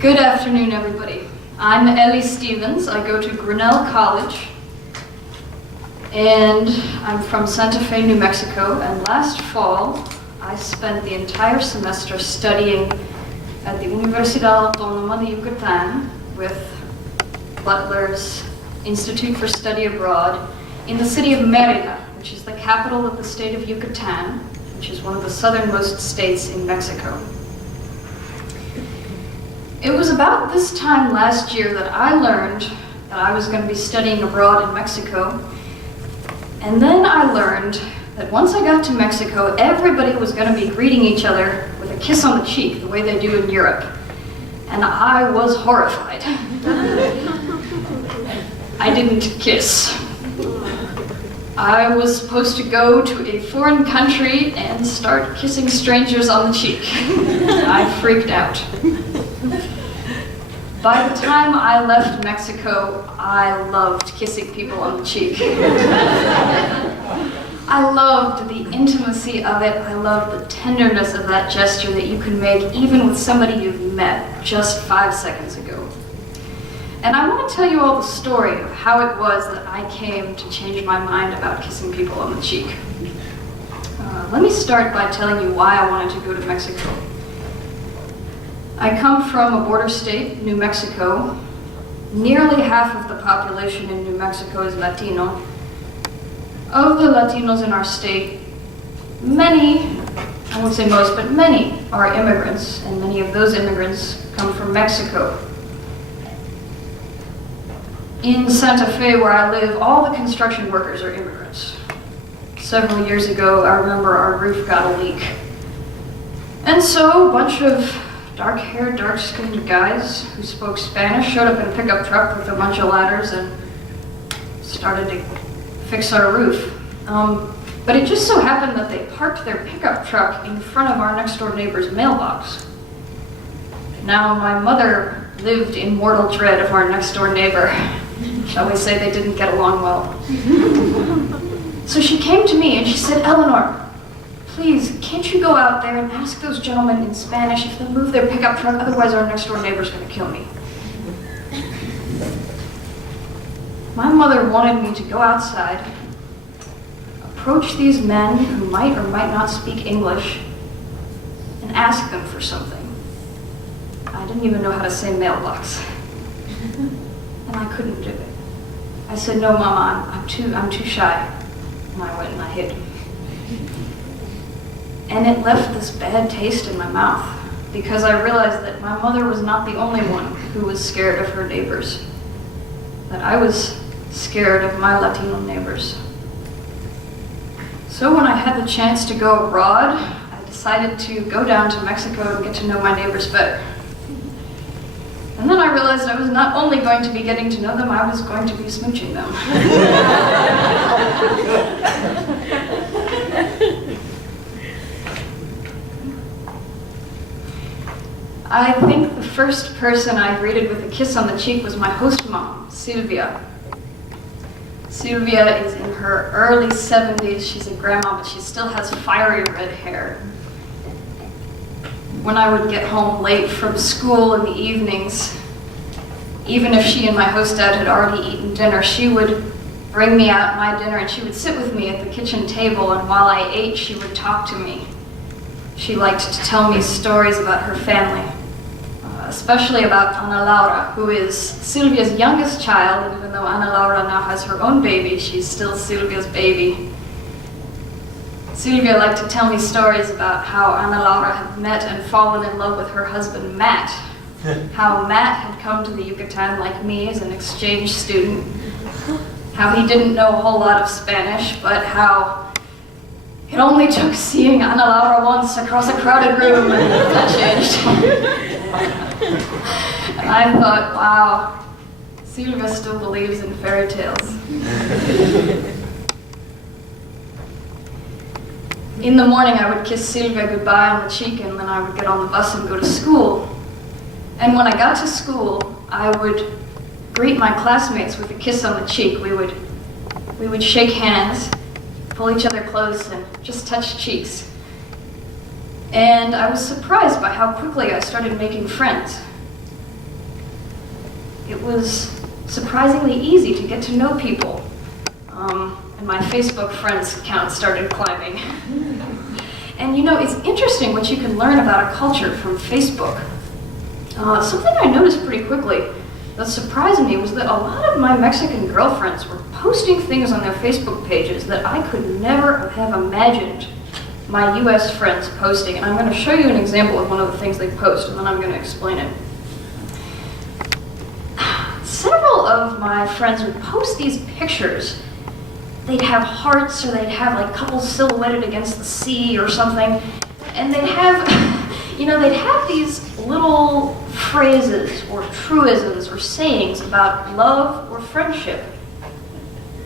Good afternoon, everybody. I'm Ellie Stevens. I go to Grinnell College, and I'm from Santa Fe, New Mexico. And last fall, I spent the entire semester studying at the Universidad Autónoma de Yucatán with Butler's Institute for Study Abroad in the city of Mérida, which is the capital of the state of Yucatán, which is one of the southernmost states in Mexico. It was about this time last year that I learned that I was going to be studying abroad in Mexico. And then I learned that once I got to Mexico, everybody was going to be greeting each other with a kiss on the cheek, the way they do in Europe. And I was horrified. I didn't kiss. I was supposed to go to a foreign country and start kissing strangers on the cheek. I freaked out. By the time I left Mexico, I loved kissing people on the cheek. I loved the intimacy of it. I loved the tenderness of that gesture that you can make even with somebody you've met just 5 seconds ago. And I want to tell you all the story of how it was that I came to change my mind about kissing people on the cheek. Let me start by telling you why I wanted to go to Mexico. I come from a border state, New Mexico. Nearly half of the population in New Mexico is Latino. Of the Latinos in our state, many, I won't say most, but many are immigrants, and many of those immigrants come from Mexico. In Santa Fe, where I live, all the construction workers are immigrants. Several years ago, I remember our roof got a leak. And so a bunch of dark-haired, dark-skinned guys who spoke Spanish showed up in a pickup truck with a bunch of ladders and started to fix our roof. But it just so happened that they parked their pickup truck in front of our next-door neighbor's mailbox. Now, my mother lived in mortal dread of our next-door neighbor. Shall we say they didn't get along well. So she came to me and she said, "Eleanor, please, can't you go out there and ask those gentlemen in Spanish if they'll move their pickup truck, otherwise our next-door neighbor's going to kill me." My mother wanted me to go outside, approach these men who might or might not speak English, and ask them for something. I didn't even know how to say mailbox. And I couldn't do it. I said, "No, Mama, I'm too shy." And I went and I hid. And it left this bad taste in my mouth because I realized that my mother was not the only one who was scared of her neighbors, that I was scared of my Latino neighbors. So when I had the chance to go abroad, I decided to go down to Mexico and get to know my neighbors better. And then I realized I was not only going to be getting to know them, I was going to be smooching them. I think the first person I greeted with a kiss on the cheek was my host mom, Sylvia. Sylvia is in her early 70s. She's a grandma, but she still has fiery red hair. When I would get home late from school in the evenings, even if she and my host dad had already eaten dinner, she would bring me out my dinner and she would sit with me at the kitchen table, and while I ate, she would talk to me. She liked to tell me stories about her family, especially about Ana Laura, who is Sylvia's youngest child, and even though Ana Laura now has her own baby, she's still Sylvia's baby. Sylvia liked to tell me stories about how Ana Laura had met and fallen in love with her husband, Matt. How Matt had come to the Yucatan like me as an exchange student. How he didn't know a whole lot of Spanish, but how it only took seeing Ana Laura once across a crowded room and that changed. And I thought, wow, Sylvia still believes in fairy tales. In the morning, I would kiss Sylvia goodbye on the cheek, and then I would get on the bus and go to school. And when I got to school, I would greet my classmates with a kiss on the cheek. We would shake hands, pull each other close, and just touch cheeks. And I was surprised by how quickly I started making friends. it was surprisingly easy to get to know people. And my Facebook friends count started climbing. And you know, it's interesting what you can learn about a culture from Facebook. Something I noticed pretty quickly that surprised me was that a lot of my Mexican girlfriends were posting things on their Facebook pages that I could never have imagined my US friends posting. And I'm going to show you an example of one of the things they post, and then I'm going to explain it. Several of my friends would post these pictures. They'd have hearts, or they'd have like couples silhouetted against the sea or something. And they'd have, you know, they'd have these little phrases or truisms or sayings about love or friendship.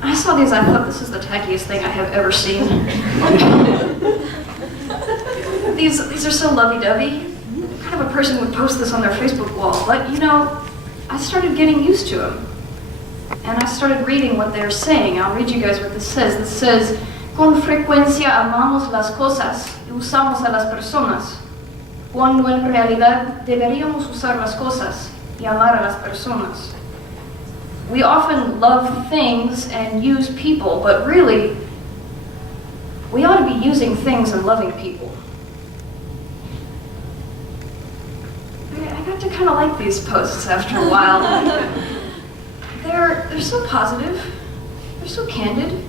I saw these, I thought this is the tackiest thing I have ever seen. These are so lovey-dovey. What kind of a person would post this on their Facebook wall? But you know, I started getting used to them. And I started reading what they're saying. I'll read you guys what this says. This says, con frecuencia amamos las cosas y usamos a las personas, cuando en realidad deberíamos usar las cosas y amar a las personas. We often love things and use people, but really, we ought to be using things and loving people. I got to kind of like these posts after a while. They're so positive. They're so candid.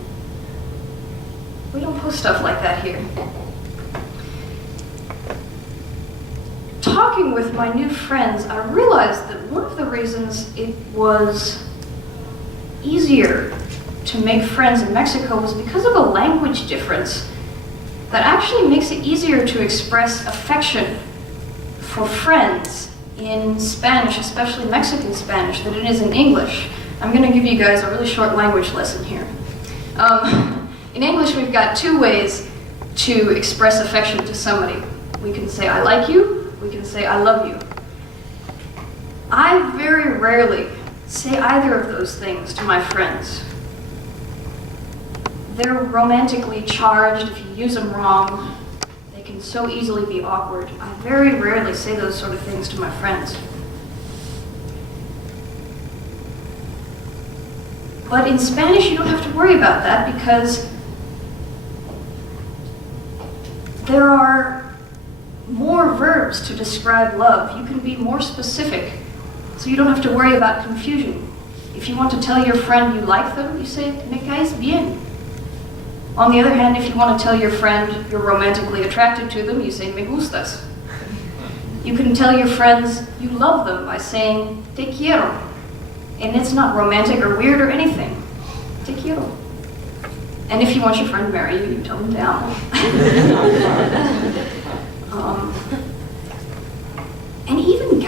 We don't post stuff like that here. Talking with my new friends, I realized that one of the reasons it was easier to make friends in Mexico was because of a language difference that actually makes it easier to express affection for friends in Spanish, especially Mexican Spanish, than it is in English. I'm going to give you guys a really short language lesson here. In English, we've got two ways to express affection to somebody. We can say, I like you. We can say, I love you. I very rarely say either of those things to my friends. They're romantically charged. If you use them wrong, they can so easily be awkward. I very rarely say those sort of things to my friends. But in Spanish, you don't have to worry about that because there are more verbs to describe love. You can be more specific, so you don't have to worry about confusion. If you want to tell your friend you like them, you say, me caes bien. On the other hand, if you want to tell your friend you're romantically attracted to them, you say, me gustas. You can tell your friends you love them by saying, te quiero. And it's not romantic or weird or anything. Te quiero. And if you want your friend to marry you, you tell them down. And even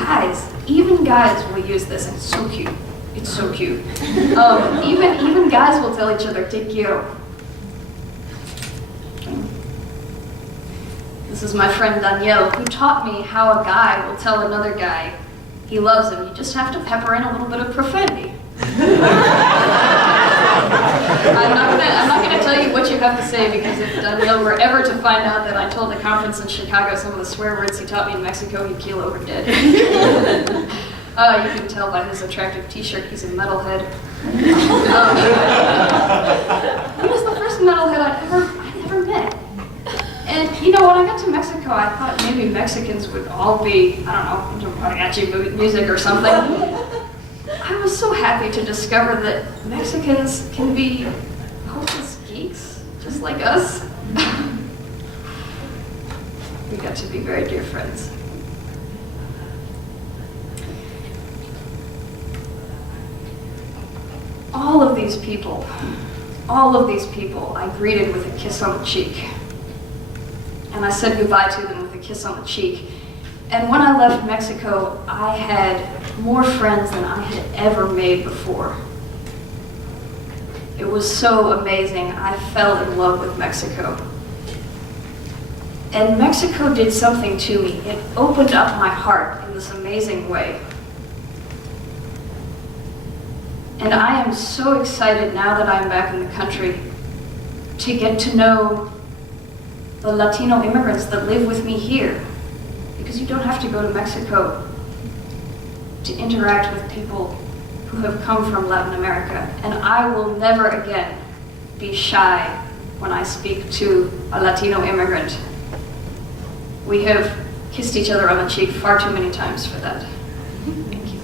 guys will use this, and it's so cute. It's so cute. Even guys will tell each other, te quiero. This is my friend Danielle, who taught me how a guy will tell another guy he loves him. You just have to pepper in a little bit of profanity. I'm not going to tell you what you have to say, because if Danielle were ever to find out that I told a conference in Chicago some of the swear words he taught me in Mexico, he'd keel over dead. You can tell by his attractive t-shirt he's a metalhead. He was the first metalhead I'd ever met. And you know, when I got to Mexico, I thought maybe Mexicans would all be, I don't know, into mariachi music or something. I was so happy to discover that Mexicans can be hopeless geeks, just like us. We got to be very dear friends. All of these people I greeted with a kiss on the cheek. And I said goodbye to them with a kiss on the cheek. And when I left Mexico, I had more friends than I had ever made before. It was so amazing. I fell in love with Mexico. And Mexico did something to me. It opened up my heart in this amazing way. And I am so excited now that I'm back in the country to get to know the Latino immigrants that live with me here. Because you don't have to go to Mexico to interact with people who have come from Latin America, and I will never again be shy when I speak to a Latino immigrant. We have kissed each other on the cheek far too many times for that. Thank you.